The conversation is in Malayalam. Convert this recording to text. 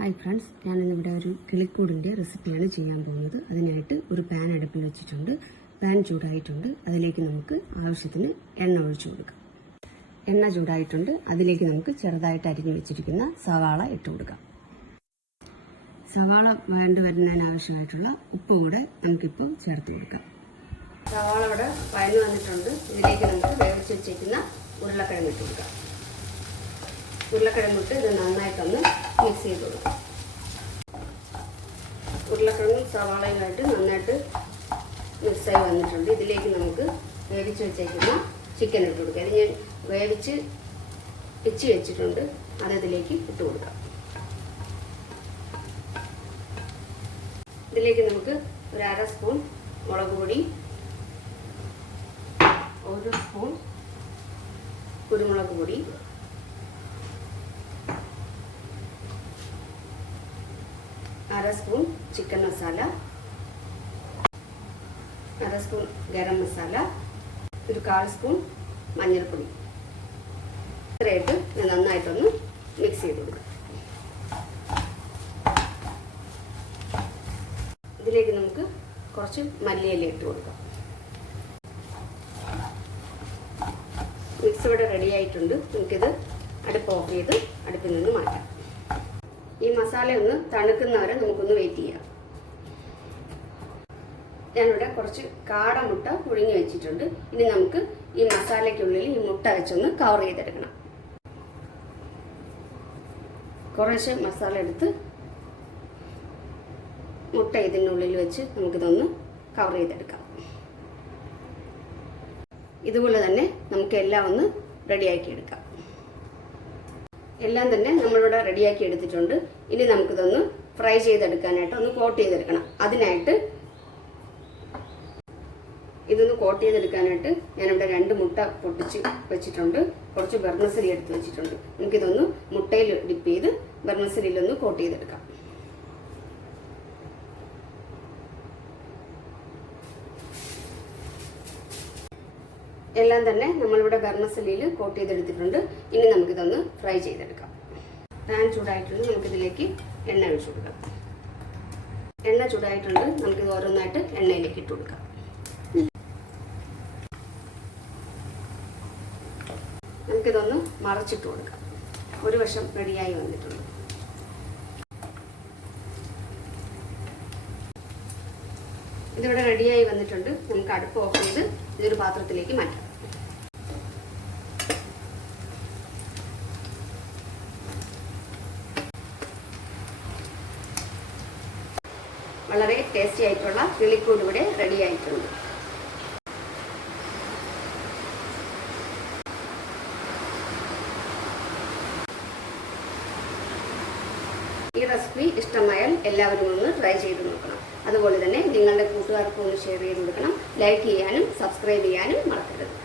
ഹായ് ഫ്രണ്ട്സ്, ഞാനിന്നിവിടെ ഒരു കിളിക്കൂടിൻ്റെ റെസിപ്പിയാണ് ചെയ്യാൻ പോകുന്നത്. അതിനായിട്ട് ഒരു പാൻ അടുപ്പിൽ വെച്ചിട്ടുണ്ട്. പാൻ ചൂടായിട്ടുണ്ട്. അതിലേക്ക് നമുക്ക് ആവശ്യത്തിന് എണ്ണ ഒഴിച്ചു കൊടുക്കാം. എണ്ണ ചൂടായിട്ടുണ്ട്. അതിലേക്ക് നമുക്ക് ചെറുതായിട്ട് അരിഞ്ഞു വെച്ചിരിക്കുന്ന സവാള ഇട്ട് കൊടുക്കാം. സവാള വഴണ്ട് വരുന്നതിന് ആവശ്യമായിട്ടുള്ള ഉപ്പ് കൂടെ നമുക്കിപ്പോൾ ചേർത്ത് കൊടുക്കാം. സവാള ഇവിടെ വഴന്നു വന്നിട്ടുണ്ട്. ഇതിലേക്ക് നമുക്ക് വേവിച്ച് വെച്ചിരിക്കുന്ന ഉരുളക്കിഴങ്ങ് ഇട്ട് കൊടുക്കാം. ഉരുളക്കിഴങ്ങിട്ട് ഇത് നന്നായിട്ടൊന്ന് മിക്സ് ചെയ്ത് കൊടുക്കാം. ഉരുളക്കിഴങ്ങും സവാളയുമായിട്ട് നന്നായിട്ട് മിക്സായി വന്നിട്ടുണ്ട്. ഇതിലേക്ക് നമുക്ക് വേവിച്ച് വെച്ചേക്കുന്ന ചിക്കൻ ഇട്ട് കൊടുക്കാം. ഇത് ഞാൻ വേവിച്ച് പിച്ചി വെച്ചിട്ടുണ്ട്. അത് ഇതിലേക്ക് ഇട്ട് കൊടുക്കാം. ഇതിലേക്ക് നമുക്ക് ഒരു 1/2 സ്പൂൺ മുളക് പൊടി, 1 സ്പൂൺ കുരുമുളക് പൊടി, 1/2 spoon chicken masala, 1/2 spoon garam masala, ഒരു 1/4 സ്പൂൺ മഞ്ഞൾപ്പൊടി ഇത്രയായിട്ട് നന്നായിട്ടൊന്ന് മിക്സ് ചെയ്ത് കൊടുക്കാം. ഇതിലേക്ക് നമുക്ക് കുറച്ച് മല്ലിയില ഇട്ട് കൊടുക്കാം. മിക്സ് ഇവിടെ റെഡി ആയിട്ടുണ്ട്. നമുക്കിത് അടുപ്പ് ഓഫ് ചെയ്ത് അടുപ്പിൽ നിന്ന് മാറ്റാം. ഈ മസാല ഒന്ന് തണുക്കുന്നവരെ നമുക്കൊന്ന് വെയിറ്റ് ചെയ്യാം. ഞാനിവിടെ കുറച്ച് കാടമുട്ട പുഴുങ്ങി വെച്ചിട്ടുണ്ട്. ഇനി നമുക്ക് ഈ മസാലയ്ക്കുള്ളിൽ ഈ മുട്ട വെച്ചൊന്ന് കവർ ചെയ്തെടുക്കണം. കുറേശ്ശെ മസാല എടുത്ത് മുട്ട ഇതിനുള്ളിൽ വെച്ച് നമുക്കിതൊന്ന് കവർ ചെയ്തെടുക്കാം. ഇതുപോലെ തന്നെ നമുക്ക് എല്ലാം ഒന്ന് റെഡിയാക്കി എടുക്കാം. എല്ലാം തന്നെ നമ്മളിവിടെ റെഡിയാക്കി എടുത്തിട്ടുണ്ട്. ഇനി നമുക്കിതൊന്ന് ഫ്രൈ ചെയ്തെടുക്കാനായിട്ട് ഒന്ന് കോട്ട് ചെയ്തെടുക്കണം. അതിനായിട്ട് ഇതൊന്ന് കോട്ട് ചെയ്തെടുക്കാനായിട്ട് ഞാനിവിടെ 2 മുട്ട പൊട്ടിച്ച് വെച്ചിട്ടുണ്ട്. കുറച്ച് ബർമസലി എടുത്ത് വെച്ചിട്ടുണ്ട്. നമുക്കിതൊന്ന് മുട്ടയിൽ ഡിപ്പ് ചെയ്ത് ബർമസലിയിലൊന്ന് കോട്ട് ചെയ്തെടുക്കാം. എല്ലാം തന്നെ നമ്മളിവിടെ ബർമസലിയിൽ കോട്ട് ചെയ്തെടുത്തിട്ടുണ്ട്. ഇനി നമുക്കിതൊന്ന് ഫ്രൈ ചെയ്തെടുക്കാം. പാൻ ചൂടായിട്ടുണ്ട്. നമുക്കിതിലേക്ക് എണ്ണ ഒഴിച്ചു കൊടുക്കാം. എണ്ണ ചൂടായിട്ടുണ്ട്. നമുക്കിത് ഓരോന്നായിട്ട് എണ്ണയിലേക്ക് ഇട്ട് കൊടുക്കാം. നമുക്കിതൊന്ന് മറച്ചിട്ട് കൊടുക്കാം. ഒരു വശം റെഡിയായി വന്നിട്ടുണ്ട്. ഇതിവിടെ റെഡിയായി വന്നിട്ടുണ്ട്. നമുക്ക് അടുപ്പ് ഓഫ് ചെയ്ത് ഇതൊരു പാത്രത്തിലേക്ക് മാറ്റാം. വളരെ ടേസ്റ്റി ആയിട്ടുള്ള കിളിക്കൂട് ഇവിടെ റെഡി ആയിട്ടുണ്ട്. ഈ റെസിപ്പി ഇഷ്ടമായാൽ എല്ലാവരും ഒന്ന് ട്രൈ ചെയ്ത് നോക്കണം. അതുപോലെ തന്നെ നിങ്ങളുടെ കൂട്ടുകാർക്ക് ഒന്ന് ഷെയർ ചെയ്ത് കൊടുക്കണം. ലൈക്ക് ചെയ്യാനും സബ്സ്ക്രൈബ് ചെയ്യാനും മറക്കരുത്.